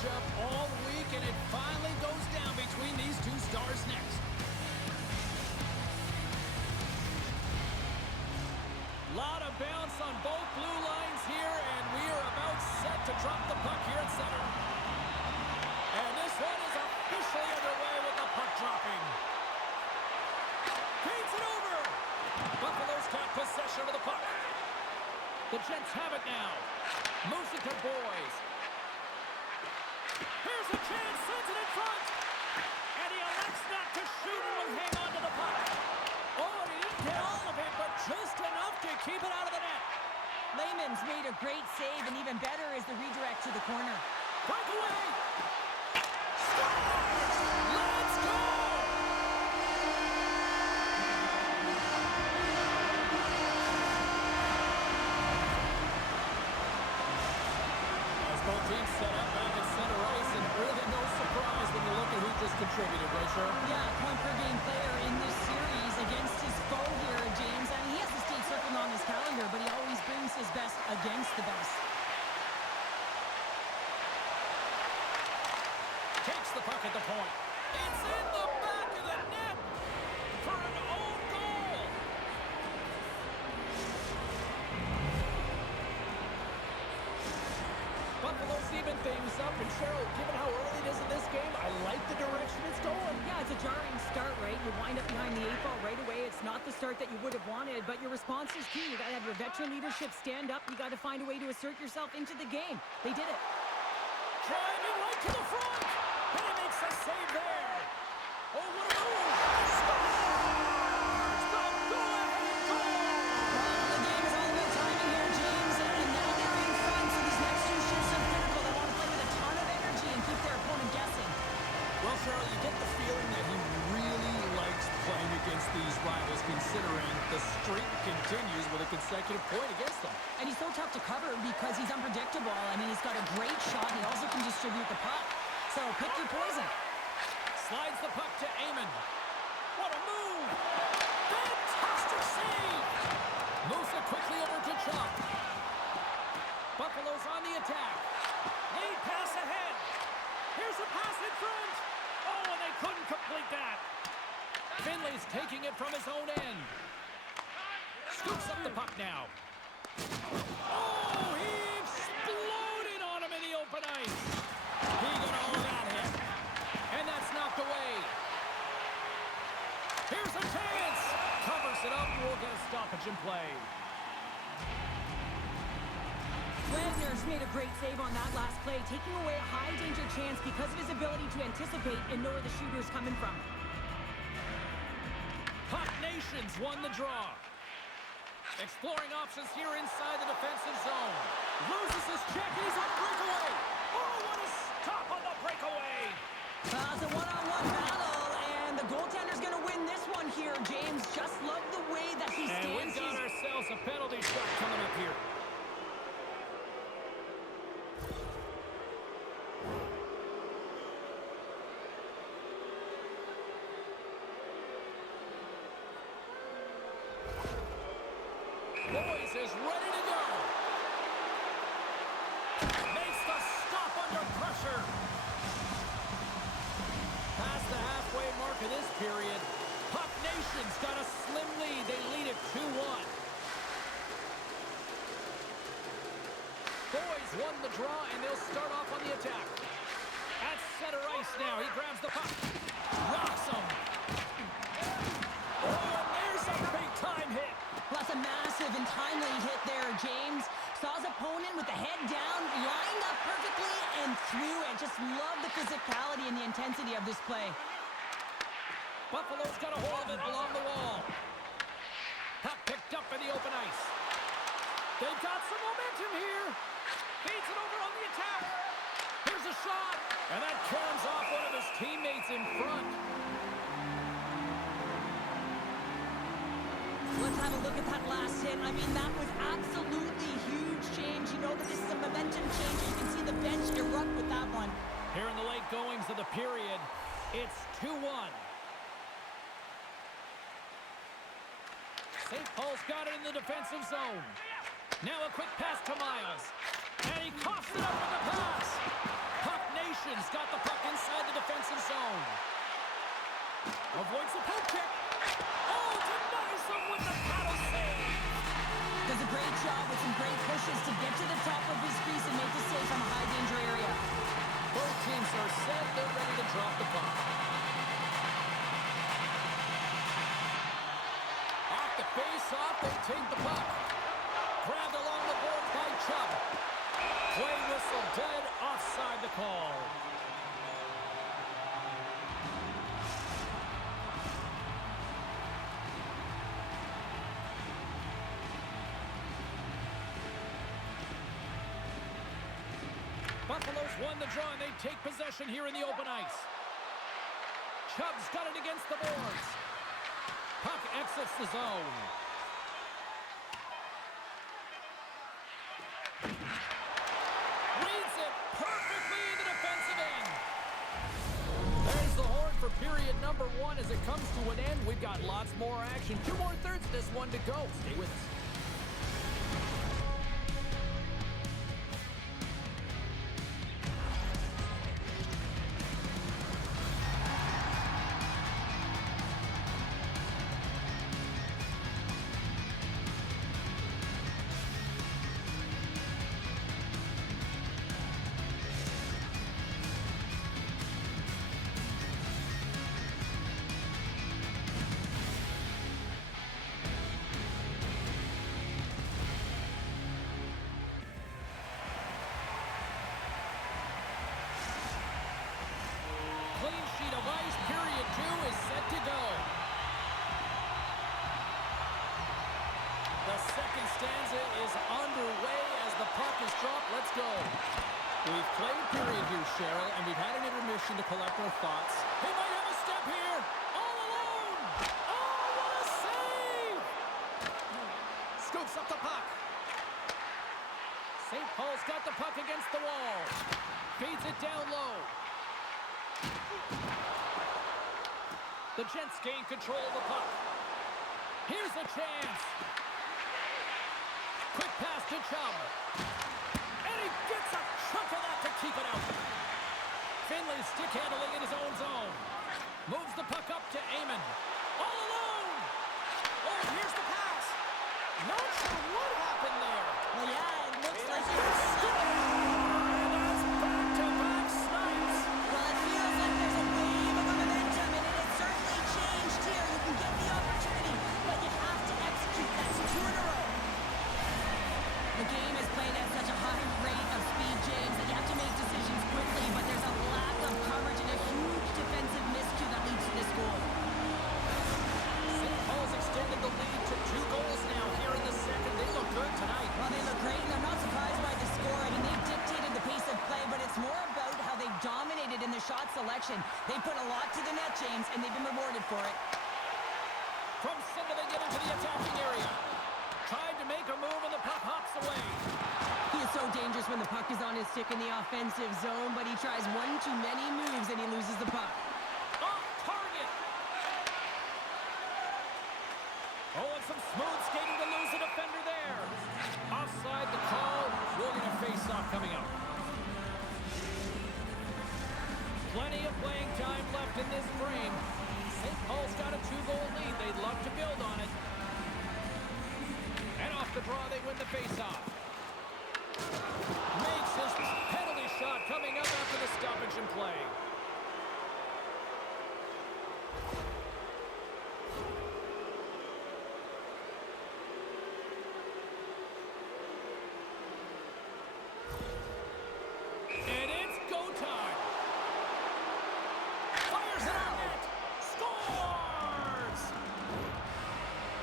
matchup all week, and it finally goes down between these two stars next. Lot of bounce on both blue lines here, and we are about set to drop the puck here at center. And this one is officially underway with the puck dropping. Feeds it over. Buffalo's got possession of the puck. The Jets have it now. Moves it to Boys. Here's a chance, sends it in front. And he elects not to shoot and will hang on to the puck. Oh, he didn't get all of it, but just enough to keep it out of the net. Lehman's made a great save, and even better is the redirect to the corner. Breakaway! Scores! Let's go! As both teams set up back at center ice, and really no surprise when you look at who just contributed, right, Cheryl? Yeah, point-per-game player in this series against his foe here, James. I mean, he has the state circled on his calendar, but he always brings his best against the best. Takes the puck at the point. It's in the back of the net for an own goal. Buffalo's even things up, and Cheryl, given how early it is in this game, I like the direction it's going. Yeah, it's a jarring start, right? You wind up behind the 8 ball right away. It's not the start that you would have wanted, but your response is key. You got to have your veteran leadership stand up. You got to find a way to assert yourself into the game. They did it. Driving right to the front, and he makes a save there. Oh, what a move! Scores! The go-ahead goal! Well, the game is all about timing here, James, and now they're in front, so these next two shifts are critical. They want to play with a ton of energy and keep their opponent guessing. Well, Cheryl, you get the feeling that he really likes playing against these rivals, considering the streak continues with a consecutive point against them. And he's so tough to cover because he's unpredictable. I mean, he's got a great shot, and he also can distribute the puck. So pick your poison. Slides the puck to Amon. What a move! Fantastic save! Moves it quickly over to Chuck. Buffalo's on the attack. Lead pass ahead. Here's a pass in front. Oh, and they couldn't complete that. Finley's taking it from his own end. Scoops up the puck now. Oh, he exploded on him in the open ice. He got all of that hit. And that's knocked away. Here's a chance. Covers it up. We'll get a stoppage in play. Wagner's made a great save on that last play, taking away a high-danger chance because of his ability to anticipate and know where the shooter's coming from. Puck Nations won the draw. Exploring options here inside the defensive zone. Loses his check, and he's on breakaway. Oh, what a stop on the breakaway. It's a one-on-one battle, and the goaltender's going to win this one here, James. Just love the way that he And stands. we've got ourselves a penalty shot coming up here. Boys is ready to go. Makes the stop under pressure. Past the halfway mark of this period. Puck Nation's got a slim lead. They lead it 2-1. Boys won the draw, and they'll start off on the attack. At center ice now. He grabs the puck. Rocks him. Oh, and there's a big-time hit. Well, that's a massive and timely hit there, James. Saw his opponent with the head down, lined up perfectly, and threw it. Just love the physicality and the intensity of this play. Buffalo's got a hold of it along the wall. Puck picked up in the open ice. They've got some momentum here. Feeds it over on the attack. Here's a shot. And that turns off one of his teammates in front. Let's have a look at that last hit. I mean, that was absolutely huge, James. You know that this is a momentum change. You can see the bench erupt with that one. Here in the late goings of the period, it's 2-1. St. Paul's got it in the defensive zone. Now a quick pass to Miles. And he coughs it up with the pass. Puck Nation call. Buffalo's won the draw, and they take possession here in the open ice. Chubb's got it against the boards. Puck exits the zone. Reads it perfectly in the defensive end. There's the horn for period number 1 as it comes to an end. We've got lots more action. 2 more thirds of this one to go. Stay with us. Clean sheet of ice, period 2 is set to go. The second stanza is underway as the puck is dropped. Let's go. We've played period here, Cheryl, and we've had an intermission to collect our thoughts. He might have a step here. All alone. Oh, what a save! Scoops up the puck. St. Paul's got the puck against the wall. Feeds it down low. The Jets gain control of the puck. Here's a chance. Quick pass to Chubb. And he gets a chunk of that to keep it out. Finley stick handling in his own zone. Moves the puck up to Amon. All alone. Oh, here's the pass. Not sure what happened there. Well, yeah, it looks like it was And that's back-to-back snipes. Well, it feels like there's a wave of momentum, and it has certainly changed here. You can get the opportunity, but you have to execute. That's 2 in a row. The game is played at such a high rate of speed, James, that you have to make decisions quickly, but there's a lack of coverage and a huge defensive miscue that leads to this goal. St. Paul's extended the lead to 2 goals now here in the second. They look good tonight. Well, they look great, and I'm not surprised by the score. I mean, they dictated the pace of play, but it's more about how they dominated in the shot selection. They put a lot to the net, James, and they've been rewarded for it. From center, they get into the attacking area. Tried to make a move, and the puck hops away. He is so dangerous when the puck is on his stick in the offensive zone, but he tries one too many moves, and he loses the puck. Off target. Oh, and some smooth skating to lose the defender there. Offside the call. We'll get a face-off coming up. Plenty of playing time left in this frame. St. Paul's got a 2-goal lead. They'd love to build on it. And off the draw, they win the face-off. Makes his penalty shot coming up after the stoppage in play. And it's go time. Fires it on net. Scores!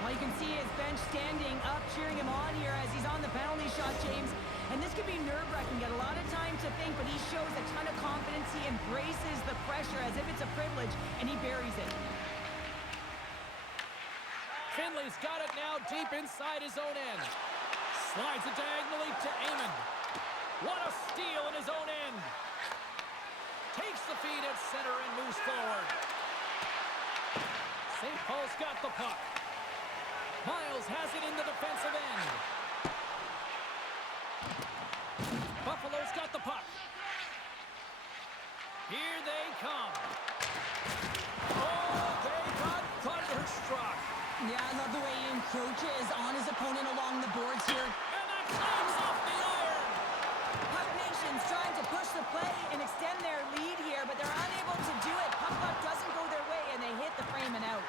Well, you can see his bench standing up, cheering him on here as he's on the penalty shot, James. And this could be nerve-wracking. Got a lot of time to think, but he shows a ton of confidence. He embraces the pressure as if it's a privilege, and he buries it. Finley's got it now deep inside his own end. Slides it diagonally to Amon. What a steal in his own end. Takes the feed at center and moves forward. St. Paul's got the puck. Miles has it in the defensive end. Buffalo's got the puck. Here they come. Oh, they got thunderstruck. Yeah, I love the way he encroaches on his opponent along the boards here. And that climbs off the iron. Puck Nation's trying to push the play and extend their lead here, but they're unable to do it. Puck doesn't go their way, and they hit the frame and out.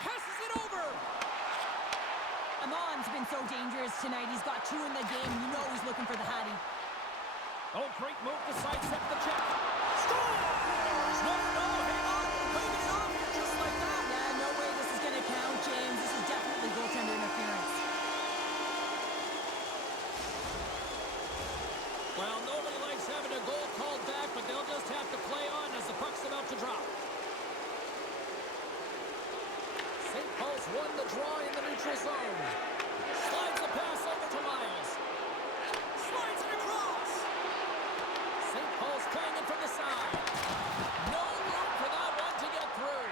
Passes it over. Amon's been so dangerous tonight. He's got 2 in the game. You know he's looking for the Hattie. Oh, great move to sidestep the check. Scores! No, hang on. Bringing it off here just like that. Yeah, no way this is going to count, James. This is definitely goaltender interference. Well, nobody likes having a goal called back, but they'll just have to play on as the puck's about to drop. St. Paul's won the draw in the neutral zone. Slides the pass over to Miles. Slides it across. St. Paul's playing it from the side. No room for that one to get through.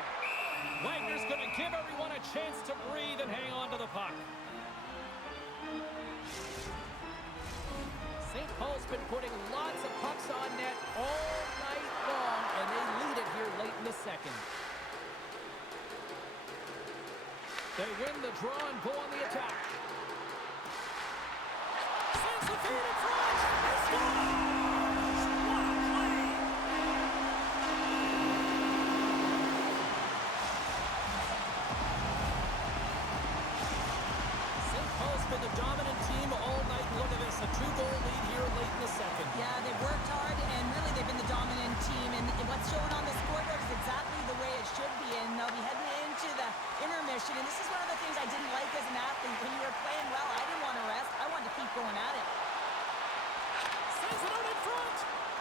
Wagner's going to give everyone a chance to breathe and hang on to the puck. St. Paul's been putting lots of pucks on net all night long, and they lead it here late in the second. They win the draw and go on the attack. Sends the feed in front. They scores! What a play! St. Paul's been the dominant team all night. Look at this, a 2-goal lead here late in the second. Yeah, they've worked hard, and really they've been the dominant team. And what's shown on the scoreboard is exactly the way it should be. And they'll be heading into the intermission. And this is one of the things I didn't like as an athlete. When you were playing well, I didn't want to rest. I wanted to keep going at it. Sends it out in front.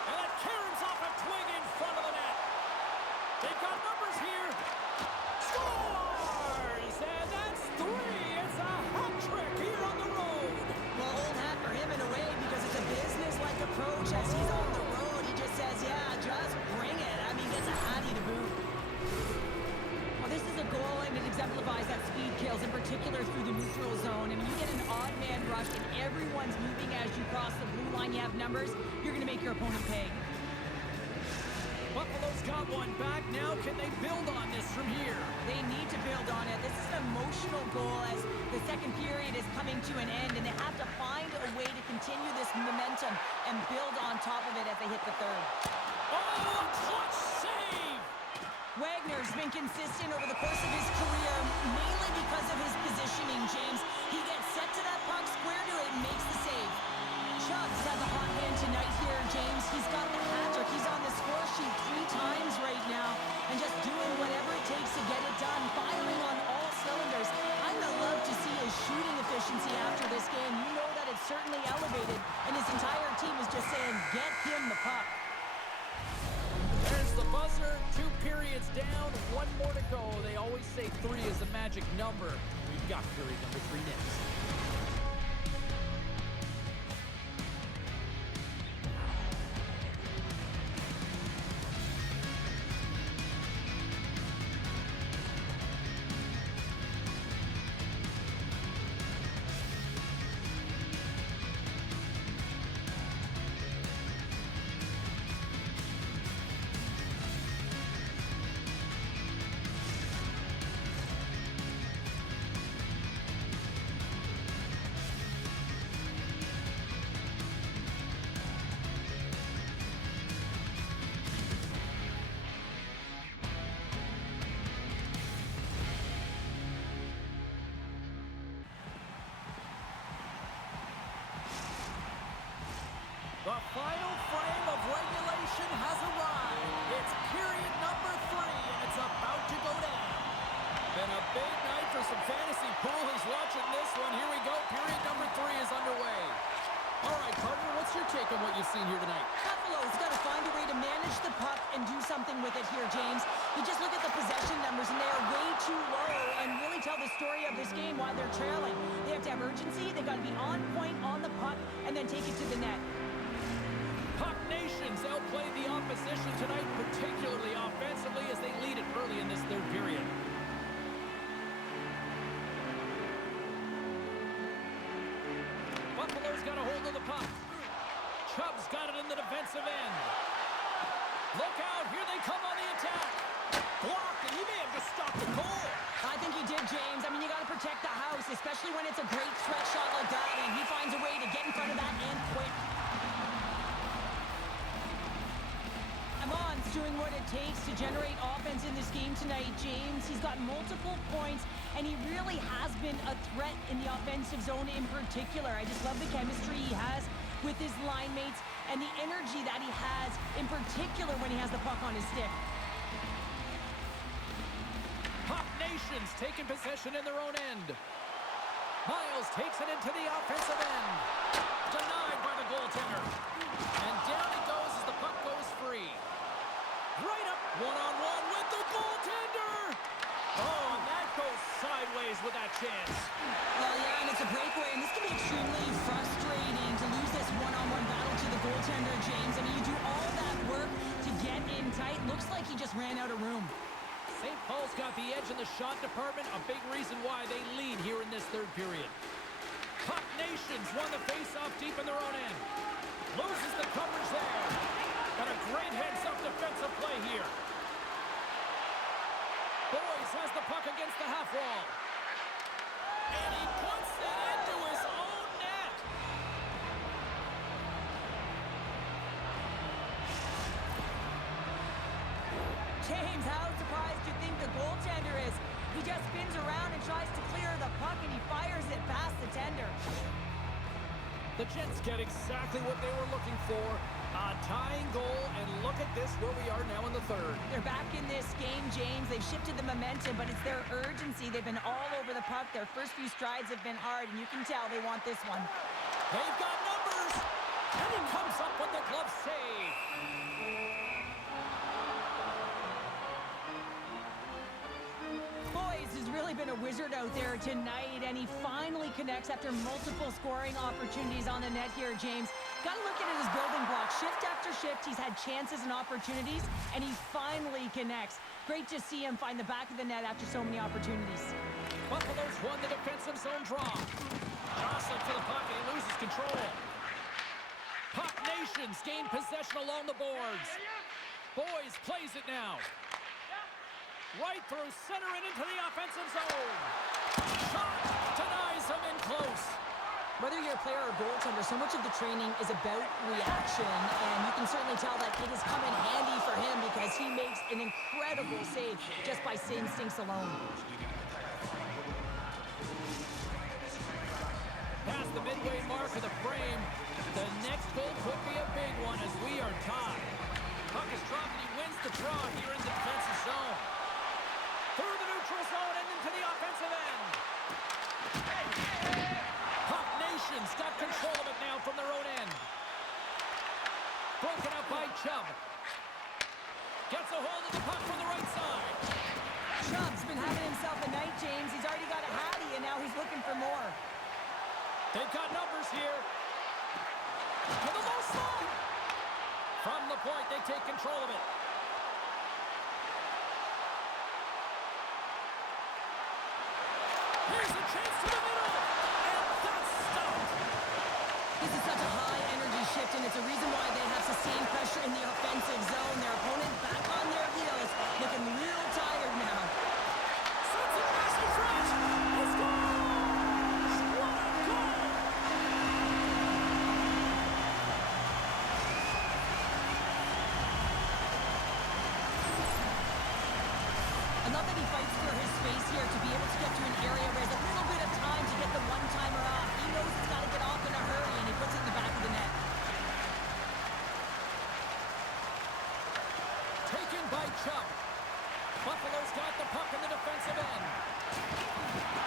And it caroms off a twig in front of the net. They've got numbers here. Scores! And that's 3. It's a hat trick here on the road. Well, old hat for him in a way because it's a business-like approach as he's on the road. He just says, yeah, just bring it. I mean, gets a hattie to boot. Well, this is a goal, and it exemplifies that speed kills, in particular through the neutral zone. I mean, you get an odd man rush, and everyone's moving as you cross the blue line. You have numbers. You're going to make your opponent pay. Buffalo's got one back. Now can they build on this from here? They need to build on it. This is an emotional goal as the second period is coming to an end, and they have to find a way to continue this momentum and build on top of it as they hit the third. Oh, clutch save! Wagner's been consistent over the course of his career, mainly because of his positioning, James. He gets set to that puck, square to it, and makes the save. Chubb's had the hot hand tonight here, James. He's got the hat-trick. He's on the score sheet 3 times right now and just doing whatever it takes to get it done, firing on all cylinders. I'm going to love to see his shooting efficiency after this game. You know that it's certainly elevated, and his entire team is just saying, get him the puck. There's the buzzer. 2 periods down, 1 more to go. They always say 3 is the magic number. We've got period number 3 next. The final frame of regulation has arrived. It's period number 3, and it's about to go down. Been a big night for some fantasy poolers watching this one. Here we go. Period number 3 is underway. All right, partner, what's your take on what you've seen here tonight? Buffalo's got to find a way to manage the puck and do something with it here, James. You just look at the possession numbers, and they are way too low and really tell the story of this game while they're trailing. They have to have urgency. They've got to be on point on the puck and then take it to the net. Puck Nations outplayed the opposition tonight, particularly offensively, as they lead it early in this third period. Buffalo's got a hold of the puck. Chubb's got it in the defensive end. Look out, here they come on the attack. Blocked, and he may have just stopped the goal. I think he did, James. I mean, you got to protect the house, especially when it's a great threat shot like that, and he finds a way to get in front of that and quick. Amon's doing what it takes to generate offense in this game tonight, James. He's got multiple points, and he really has been a threat in the offensive zone in particular. I just love the chemistry he has with his line mates, and the energy that he has, in particular when he has the puck on his stick. Puck Nation's taking possession in their own end. Miles takes it into the offensive end. Denied by the goaltender. And down he goes as the puck goes free. Right up, one-on-one with the goaltender. Oh, and that goes sideways with that chance. Well, yeah, and it's a breakaway, and this can be extremely frustrating to lose this one-on-one battle to the goaltender, James. I mean, you do all that work to get in tight. Looks like he just ran out of room. St. Paul's got the edge in the shot department, a big reason why they lead here in this third period. Puck Nations won the face-off deep in their own end. Loses the coverage there. And a great heads-up defensive play here. Boys has the puck against the half wall. And he puts it into his own net. James, how surprised do you think the goaltender is? He just spins around and tries to clear the puck, and he fires it past the tender. The Jets get exactly what they were looking for. A tying goal, and look at this where we are now in the third. They're back in this game, James. They've shifted the momentum, but it's their urgency. They've been all over the puck. Their first few strides have been hard, and you can tell they want this one. They've got numbers, and he comes up with the glove save. Boys has really been a wizard out there tonight, and he finally connects after multiple scoring opportunities on the net here, James. Got to look at his building blocks. Shift after shift, he's had chances and opportunities, and he finally connects. Great to see him find the back of the net after so many opportunities. Buffalo's won the defensive zone draw. Jostling for the puck, and he loses control. Puck Nations gain possession along the boards. Boys plays it now. Right through center and into the offensive zone. Shot denies him in close. Whether you're a player or goaltender, so much of the training is about reaction, and you can certainly tell that it has come in handy for him because he makes an incredible save just by instincts alone. Past the midway mark of the frame, the next goal could be a big one as we are tied. Puck is dropped and he wins the draw here in the defensive zone. Through the neutral zone and into the offensive end. Puck Nation's got control of it now from their own end. Broken up by Chubb. Gets a hold of the puck from the right side. Chubb's been having himself a night, James. He's already got a hattie, and now he's looking for more. They've got numbers here. To the low side. From the point, they take control of it. Here's a chance to the middle. And that's stopped. This is such a high-energy shift, and it's a reason why they have sustained pressure in the offensive zone. Their opponent back on their heels, looking real tired now. Sends it past the front. He scores! What a goal! I love that he fights for his space here to be able to get to an area where there's a little bit of time to get the one-timer off. He knows he's got to get off in a hurry, and he puts it in the back of the net. Taken by Chubb. Buffalo's got the puck in the defensive end.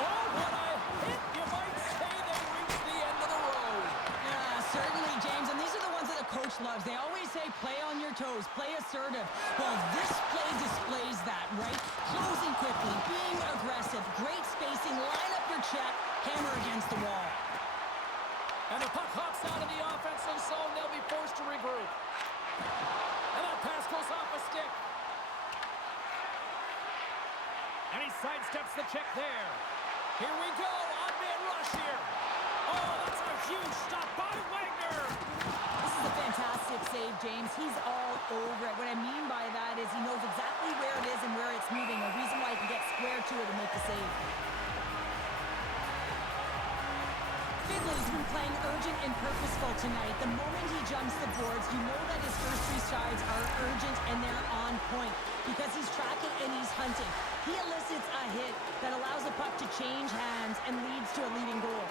Oh, what a hit! You might say they reached the end of the road. Yeah, certainly, James, and these are the ones that the coach loves. They always say, play on your toes, play assertive. Well, this play displays that, right? Closing quickly, being aggressive, great spacing, line up your check, hammer against the wall. And the puck hops out of the offensive zone. They'll be forced to regroup. And that pass goes off a stick. And he sidesteps the check there. Here we go. On-man rush here. Oh, that's a huge stop by Wagner. This is a fantastic save, James. He's all over it. What I mean by that is he knows exactly where it is and where it's moving. A reason why he can get square to it and make the save. Finley's been playing urgent and purposeful tonight. The moment he jumps the boards, you know that his first three strides are urgent and they're on point because he's tracking and he's hunting. He elicits a hit that allows the puck to change hands and leads to a leading goal.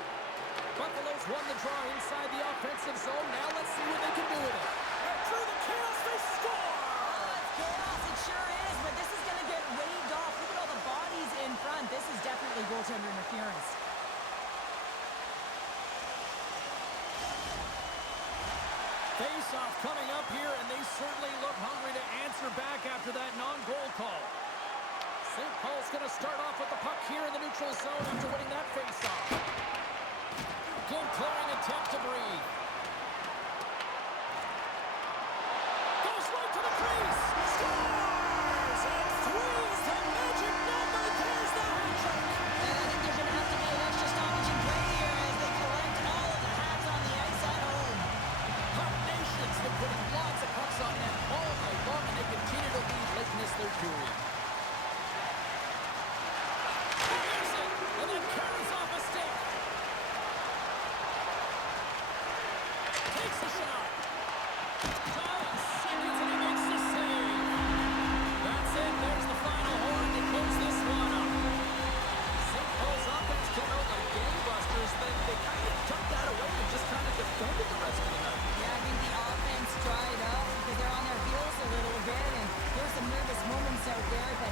Buffalo's won the draw inside the offensive zone. Now let's see what they can do with it. And through the chaos, they score! Oh, it's chaos, it sure is, but this is going to get waved off. Look at all the bodies in front. This is definitely goaltender interference. Face-off coming up here, and they certainly look hungry to answer back after that non-goal call. St. Paul's going to start off with the puck here in the neutral zone after winning that face-off. Good clearing attempt to breathe. Goes right to the crease. Scores! And three's the magic number. There's the hat trick. And I think there's going to have to be an extra stoppage in play here as they collect all of the hats on the ice at home. Puck Nation's been putting lots of pucks on net all night long, and they continue to lead late in this third period. Fires it, and then carries off a stick. Takes a shot. Tying seconds, and he makes the save. That's it. There's the final horn to close this one up. St. Paul's offense came out like gangbusters, then they kind of tucked that away and just kind of defended the rest of the night. Yeah, I think the offense dried up because they're on their heels a little bit, and there's some nervous moments out there, but